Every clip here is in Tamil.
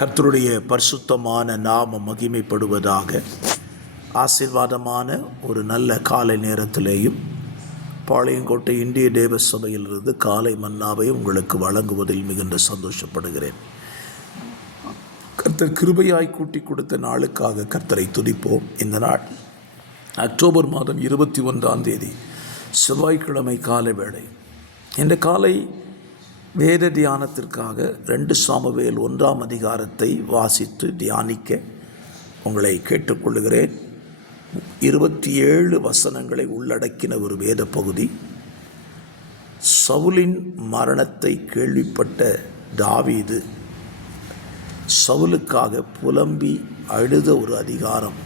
கர்த்தருடைய பரிசுத்தமான நாமம் மகிமைப்படுவதாக. ஆசீர்வாதமான ஒரு நல்ல காலை நேரத்திலேயும் பாளையங்கோட்டை இந்திய தேவ சபையிலிருந்து காலை மன்னாவை உங்களுக்கு வழங்குவதில் மிகுந்த சந்தோஷப்படுகிறேன். கர்த்தர் கிருபையாய் கூட்டி கொடுத்த நாளுக்காக கர்த்தரை துதிப்போம். இந்த நாள் அக்டோபர் மாதம் 21 செவ்வாய்க்கிழமை காலை வேளை. இந்த காலை வேத தியானத்திற்காக 2 சாமுவேல் 1 வாசித்து தியானிக்க உங்களை கேட்டுக்கொள்கிறேன். 27 வசனங்களை உள்ளடக்கின ஒரு வேத பகுதி. சவுலின் மரணத்தை கேள்விப்பட்ட தாவீது சவுலுக்காக புலம்பி அழுத ஒரு அதிகாரம்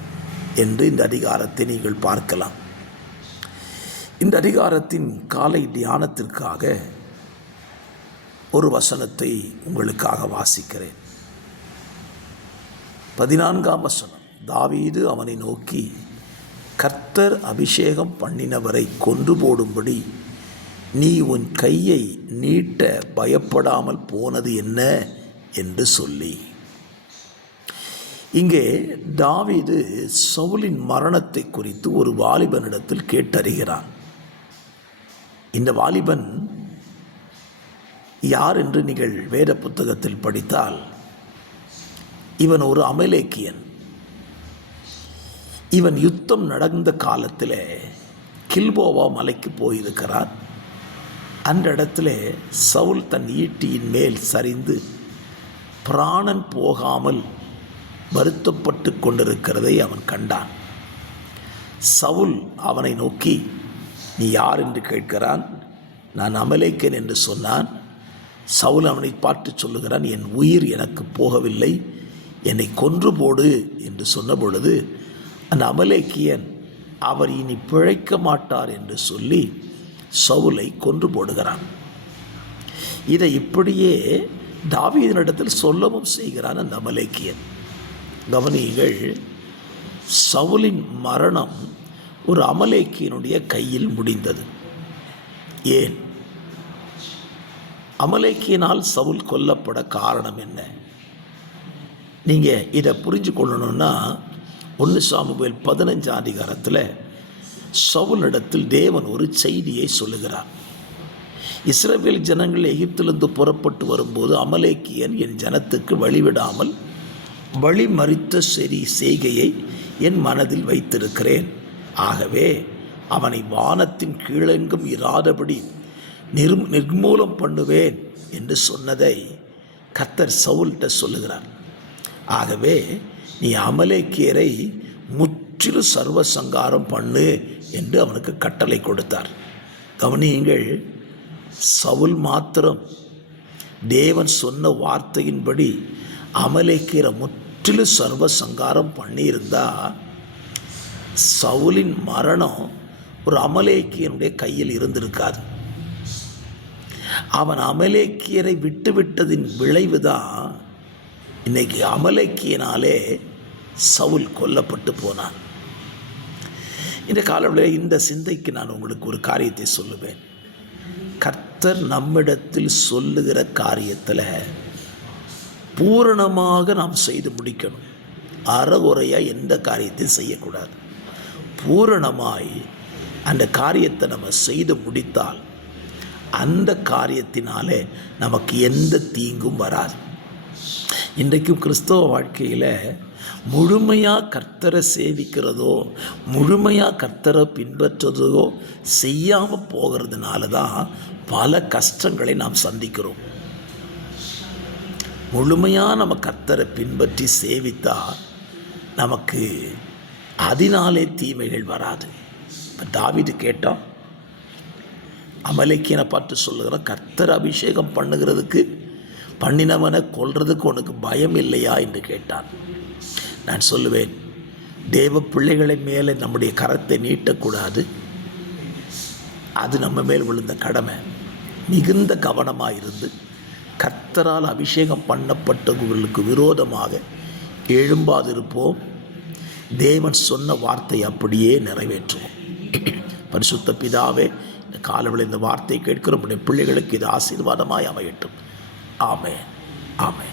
என்று இந்த அதிகாரத்தை நீங்கள் பார்க்கலாம். இந்த அதிகாரத்தின் காலை தியானத்திற்காக ஒரு வசனத்தை உங்களுக்காக வாசிக்கிறேன். 14 வசனம். தாவீது அவனை நோக்கி, கர்த்தர் அபிஷேகம் பண்ணினவரை கொன்று போடும்படி நீ உன் கையை நீட்ட பயப்படாமல் போனது என்ன என்று சொல்லி. இங்கே தாவீது சவுலின் மரணத்தை குறித்து ஒரு வாலிபனிடத்தில் கேட்டறிகிறான். இந்த வாலிபன் யார் என்று நீங்கள் வேத புத்தகத்தில் படித்தால், இவன் ஒரு அமலேக்கியன். இவன் யுத்தம் நடந்த காலத்தில் கில்போவா மலைக்கு போயிருக்கிறான். அந்த இடத்துல சவுல் தன் ஈட்டியின் மேல் சரிந்து பிராணன் போகாமல் வருத்தப்பட்டு கொண்டிருக்கிறதை அவன் கண்டான். சவுல் அவனை நோக்கி, நீ யார் என்று கேட்கிறான். நான் அமலேக்கன் என்று சொன்னான். சவுல் அவனை பார்த்து சொல்லுகிறான், என் உயிர் எனக்கு போகவில்லை, என்னை கொன்று போடு என்று சொன்ன பொழுது அந்த அமலேக்கியன் அவர் இனி பிழைக்க மாட்டார் என்று சொல்லி சவுலை கொன்று போடுகிறான். இதை இப்படியே தாவீதினிடத்தில் சொல்லவும் செய்கிறான் அந்த அமலேக்கியன். கவனியுங்கள், சவுலின் மரணம் ஒரு அமலேக்கியனுடைய கையில் முடிந்தது. ஏன் அமலேக்கியனால் சவுல் கொல்லப்பட காரணம் என்ன? நீங்கள் இதை புரிஞ்சு கொள்ளணும்னா 1 சாமுவேல் 15 சவுலிடத்தில் தேவன் ஒரு செய்தியை சொல்லுகிறார். இஸ்ரவேல் ஜனங்கள் எகிப்திலிருந்து புறப்பட்டு வரும்போது அமலேக்கியன் என் ஜனத்துக்கு வழிவிடாமல் வழிமறித்த செய்கையை என் மனதில் வைத்திருக்கிறேன். ஆகவே அவனை வானத்தின் கீழெங்கும் இராதபடி நிர்மூலம் பண்ணுவேன் என்று சொன்னதை கர்த்தர் சவுல்கிட்ட சொல்லுகிறார். ஆகவே நீ அமலேக்கியரை முற்றிலும் சர்வ சங்காரம் பண்ணு என்று அவனுக்கு கட்டளை கொடுத்தார். கவனியுங்கள், சவுல் மாத்திரம் தேவன் சொன்ன வார்த்தையின்படி அமலேக்கியரை முற்றிலும் சர்வ சங்காரம் பண்ணியிருந்தா சவுலின் மரணம் ஒரு அமலேக்கியனுடைய கையில் இருந்திருக்காது. அவன் அமலேக்கியரை விட்டுவிட்டதின் விளைவுதான் இன்னைக்கு அமலேக்கியனாலே சவுல் கொல்லப்பட்டு போனான். இந்த காலத்தில் இந்த சிந்தைக்கு நான் உங்களுக்கு ஒரு காரியத்தை சொல்லுவேன். கர்த்தர் நம்மிடத்தில் சொல்லுகிற காரியத்தில் பூரணமாக நாம் செய்து முடிக்கணும். அறகுறையாக எந்த காரியத்தையும் செய்யக்கூடாது. பூரணமாய் அந்த காரியத்தை நம்ம செய்து முடித்தால் அந்த காரியத்தினாலே நமக்கு எந்த தீங்கும் வராது. இன்றைக்கும் கிறிஸ்தவ வாழ்க்கையில் முழுமையாக கர்த்தரை சேவிக்கிறதோ முழுமையாக கர்த்தரை பின்பற்றுறதோ செய்யாமல் போகிறதுனால தான் பல கஷ்டங்களை நாம் சந்திக்கிறோம். முழுமையாக நம்ம கர்த்தரை பின்பற்றி சேவித்தால் நமக்கு அதனாலே தீமைகள் வராது. இப்போ தாவீது கேட்டான், அமலேக்கியனை பார்த்து சொல்லுகிற, கர்த்தர் அபிஷேகம் பண்ணுகிறதுக்கு பண்ணினவனை கொல்றதுக்கு உனக்கு பயம் இல்லையா என்று கேட்டான். நான் சொல்லுவேன், தேவ பிள்ளைகளை மேலே நம்முடைய கரத்தை நீட்டக்கூடாது. அது நம்ம மேல் விழுந்த கடமை. மிகுந்த கவனமாக இருந்து கர்த்தரால் அபிஷேகம் பண்ணப்பட்டவர்களுக்கு விரோதமாக எழும்பாதிருப்போம். தேவன் சொன்ன வார்த்தை அப்படியே நிறைவேற்றுவோம். பரிசுத்த பிதாவே, இந்த காலவில் இந்த வார்த்தை கேட்கிற பிள்ளைகளுக்கு இது ஆசீர்வாதமாய் அமையட்டும். ஆமென், ஆமென்.